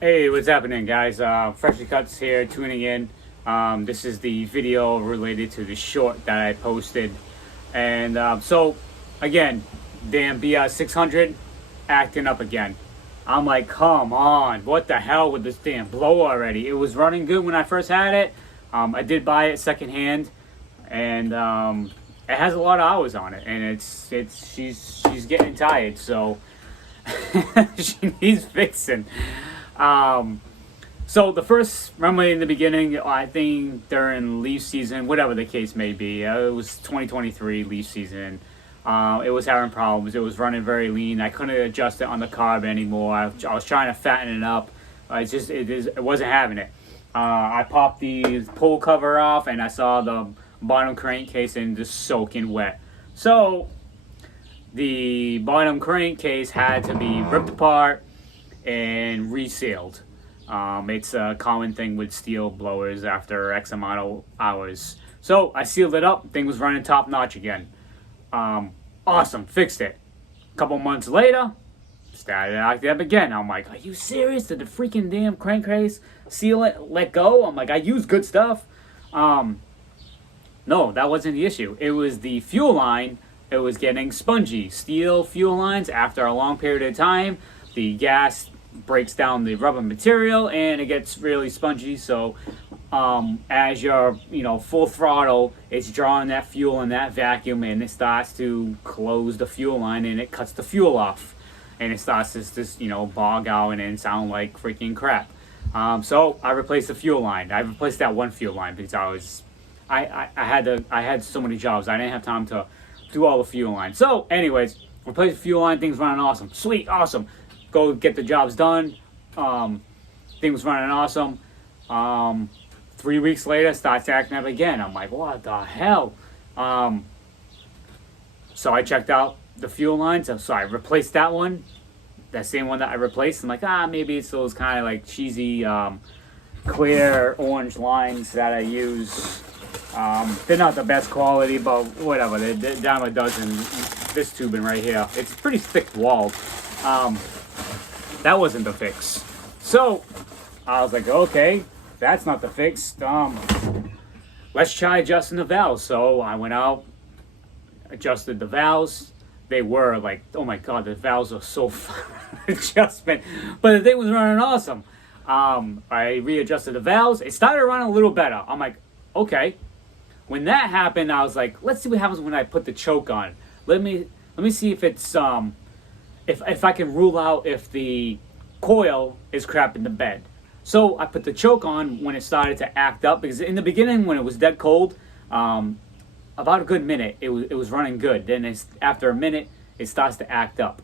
Hey, what's happening, guys? Freshly Cuts here, tuning in. This is the video related to the short that I posted. And so, again, damn BR600 acting up again. I'm like, come on, what the hell with this damn blower already? It was running good when I first had it. I did buy it secondhand, and it has a lot of hours on it, and she's getting tired, so she needs fixing. So the first, remember in the beginning, I think during leaf season, whatever the case may be, it was 2023 leaf season. It was having problems. It was running very lean. I couldn't adjust it on the carb anymore. I was trying to fatten it up. It wasn't having it. I popped the pull cover off, and I saw the bottom crankcase and just soaking wet. So the bottom crankcase had to be ripped apart and resealed. It's a common thing with steel blowers after X amount of hours. So I sealed it up. Thing was running top notch again. Awesome, fixed it. A couple months later, started acting up again. I'm like, are you serious? Did the freaking damn crankcase seal it, let go? I'm like, I use good stuff. No, that wasn't the issue. It was the fuel line. It was getting spongy. Steel fuel lines, after a long period of time, the gas breaks down the rubber material and it gets really spongy. So as you're full throttle, it's drawing that fuel in that vacuum, and it starts to close the fuel line, and it cuts the fuel off, and it starts to just bog out and sound like freaking crap. So I replaced the fuel line. I replaced that one fuel line because I had so many jobs. I didn't have time to do all the fuel lines. So anyways, replaced the fuel line. Things running awesome. Sweet, awesome. Go get the jobs done. Things running awesome. 3 weeks later, starts acting up again. I'm like, what the hell? So I checked out the fuel lines. So I replaced that one. That same one that I replaced. I'm like, maybe it's those kind of like cheesy clear orange lines that I use. They're not the best quality, but whatever. They're down a dozen. This tubing right here. It's pretty thick walled. That wasn't the fix. So I was like, okay, that's not the fix. Let's try adjusting the valves. So I went out, adjusted the valves. They were like, oh my god, the valves are so adjustment. But the thing was running awesome. I readjusted the valves. It started running a little better. I'm like, okay. When that happened, I was like, let's see what happens when I put the choke on. Let me see if it's if I can rule out if the coil is crap in the bed. So I put the choke on when it started to act up, because in the beginning when it was dead cold, about a good minute it was running good. Then after a minute it starts to act up.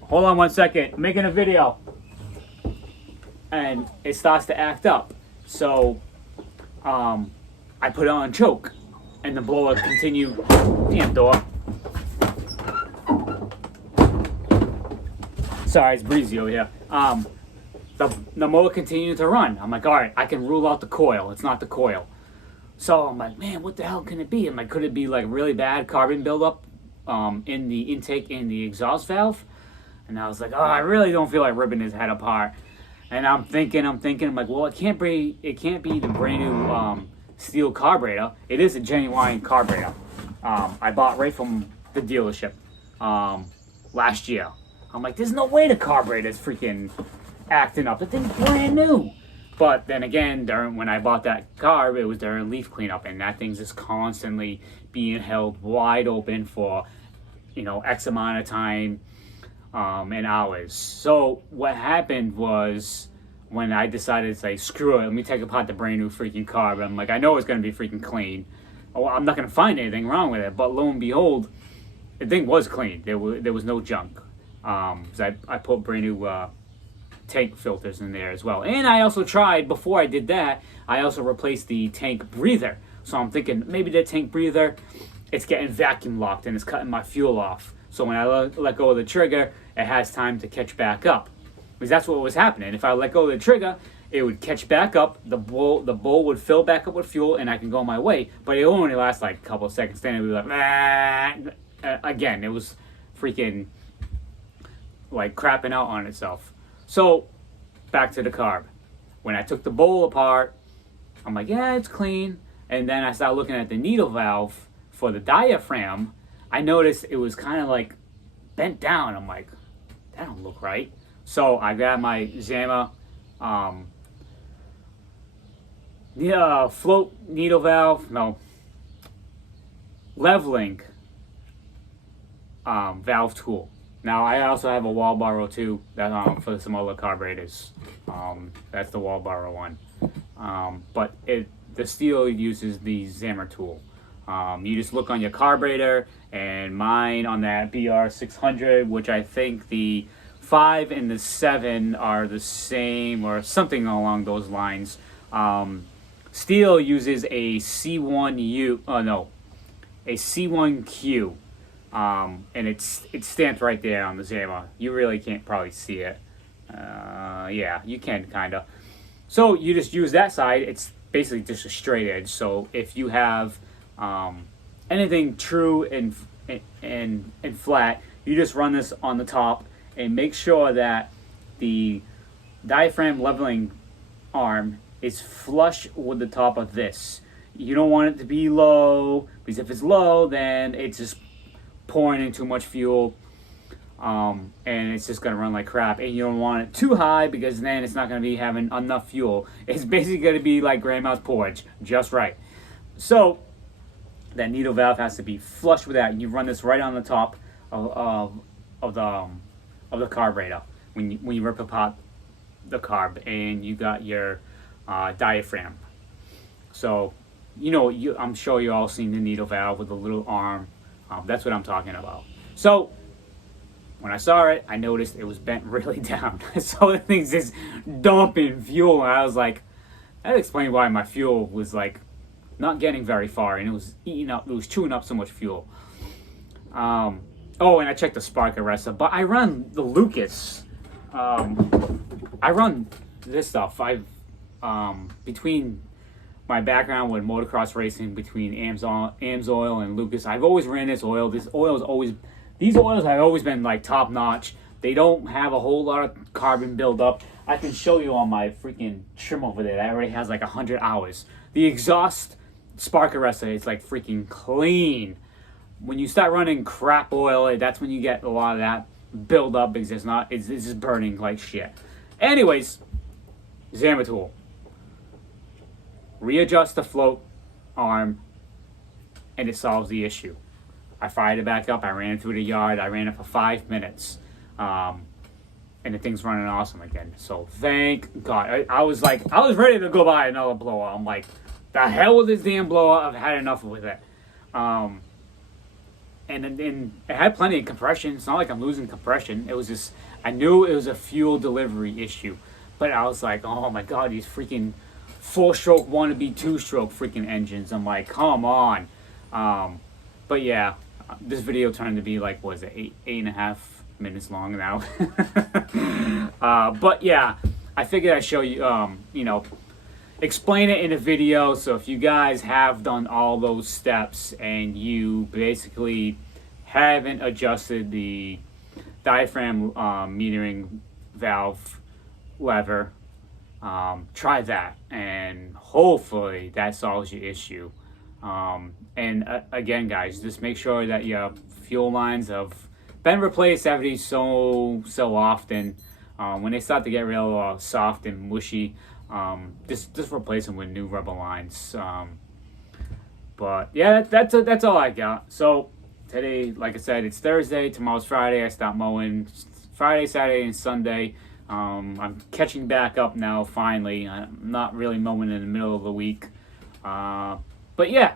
Hold on 1 second, I'm making a video, and it starts to act up. So I put it on choke, and the blower continued. Damn door. Sorry, it's breezy over here. The motor continued to run. I'm like, all right, I can rule out the coil. It's not the coil. So I'm like, man, what the hell can it be? I'm like, could it be like really bad carbon buildup in the intake and the exhaust valve? And I was like, oh, I really don't feel like ripping his head apart. And I'm thinking, I'm like, well, it can't be the brand new steel carburetor. It is a genuine carburetor. I bought right from the dealership last year. I'm like, there's no way the carburetor is freaking acting up. The thing's brand new. But then again, when I bought that carb, it was during leaf cleanup, and that thing's just constantly being held wide open for, X amount of time and hours. So what happened was, when I decided to say, screw it, let me take apart the brand new freaking carb. I'm like, I know it's going to be freaking clean. Oh, I'm not going to find anything wrong with it. But lo and behold, the thing was clean. There was no junk. I put brand new tank filters in there as well. And I also tried, before I did that, I also replaced the tank breather. So I'm thinking maybe the tank breather, it's getting vacuum locked and it's cutting my fuel off. So when I let go of the trigger, it has time to catch back up. Because that's what was happening. If I let go of the trigger, it would catch back up, the bowl would fill back up with fuel, and I can go my way. But it only lasts like a couple of seconds, then it would be like, again, it was freaking like crapping out on itself. So back to the carb. When I took the bowl apart, I'm like, yeah, it's clean. And then I started looking at the needle valve for the diaphragm. I noticed it was kind of like bent down. I'm like, that don't look right. So I grabbed my Zama float needle valve, leveling valve tool. Now I also have a wall borrow too, that for some other carburetors. That's the wall borrow one. But the steel uses the Zama tool. You just look on your carburetor, and mine on that BR600, which I think the 5 and the 7 are the same or something along those lines. Steel uses a C1U, a C1Q, and it's stamped right there on the Zama. You really can't probably see it. Yeah, you can kind of. So you just use that side. It's basically just a straight edge. So if you have anything true and flat, you just run this on the top and make sure that the diaphragm leveling arm is flush with the top of this. You don't want it to be low, because if it's low, then it's just pouring in too much fuel, and it's just going to run like crap. And you don't want it too high, because then it's not going to be having enough fuel. It's basically going to be like grandma's porridge, just right. So that needle valve has to be flush with that, and you run this right on the top of the carburetor when you rip apart the carb, and you got your diaphragm. So I'm sure you all seen the needle valve with the little arm. That's what I'm talking about. So when I saw it, I noticed it was bent really down. So the thing's just dumping fuel, and I was like, that explained why my fuel was like not getting very far, and it was chewing up so much fuel. Oh, and I checked the spark arrestor, but I run the Lucas. I run this stuff. Between my background with motocross racing, between AMS oil and Lucas, I've always ran this oil. These oils have always been like top notch. They don't have a whole lot of carbon buildup. I can show you on my freaking trim over there. That already has like 100 hours. The exhaust spark arrestor is like freaking clean. When you start running crap oil, that's when you get a lot of that buildup, because it's just burning like shit. Anyways, Zama tool. Readjust the float arm, and it solves the issue. I fired it back up. I ran it through the yard. I ran it for 5 minutes, and the thing's running awesome again. So thank God. I was ready to go buy another blower. I'm like, the hell with this damn blower. I've had enough with it. And it had plenty of compression. It's not like I'm losing compression. It was just, I knew it was a fuel delivery issue, but I was like, oh my God, these freaking 4-stroke wannabe 2-stroke freaking engines. I'm like, come on. But yeah, this video turned to be like, what is it, eight and a half minutes long now. But yeah, I figured I'd show you, explain it in a video. So if you guys have done all those steps and you basically haven't adjusted the diaphragm metering valve lever, try that, and hopefully that solves your issue. Again, guys, just make sure that your fuel lines have been replaced every so often. When they start to get real soft and mushy, just replace them with new rubber lines. But yeah, that's all I got. So today, like I said, it's Thursday. Tomorrow's Friday. I stop mowing Friday, Saturday, and Sunday. I'm catching back up now. Finally, I'm not really mowing in the middle of the week. But yeah,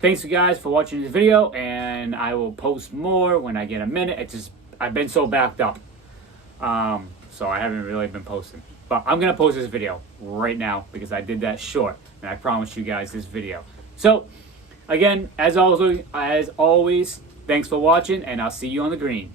thanks you guys for watching this video, and I will post more when I get a minute. I've been so backed up, so I haven't really been posting. But I'm gonna post this video right now because I did that short, and I promised you guys this video. So again, as always, thanks for watching, and I'll see you on the green.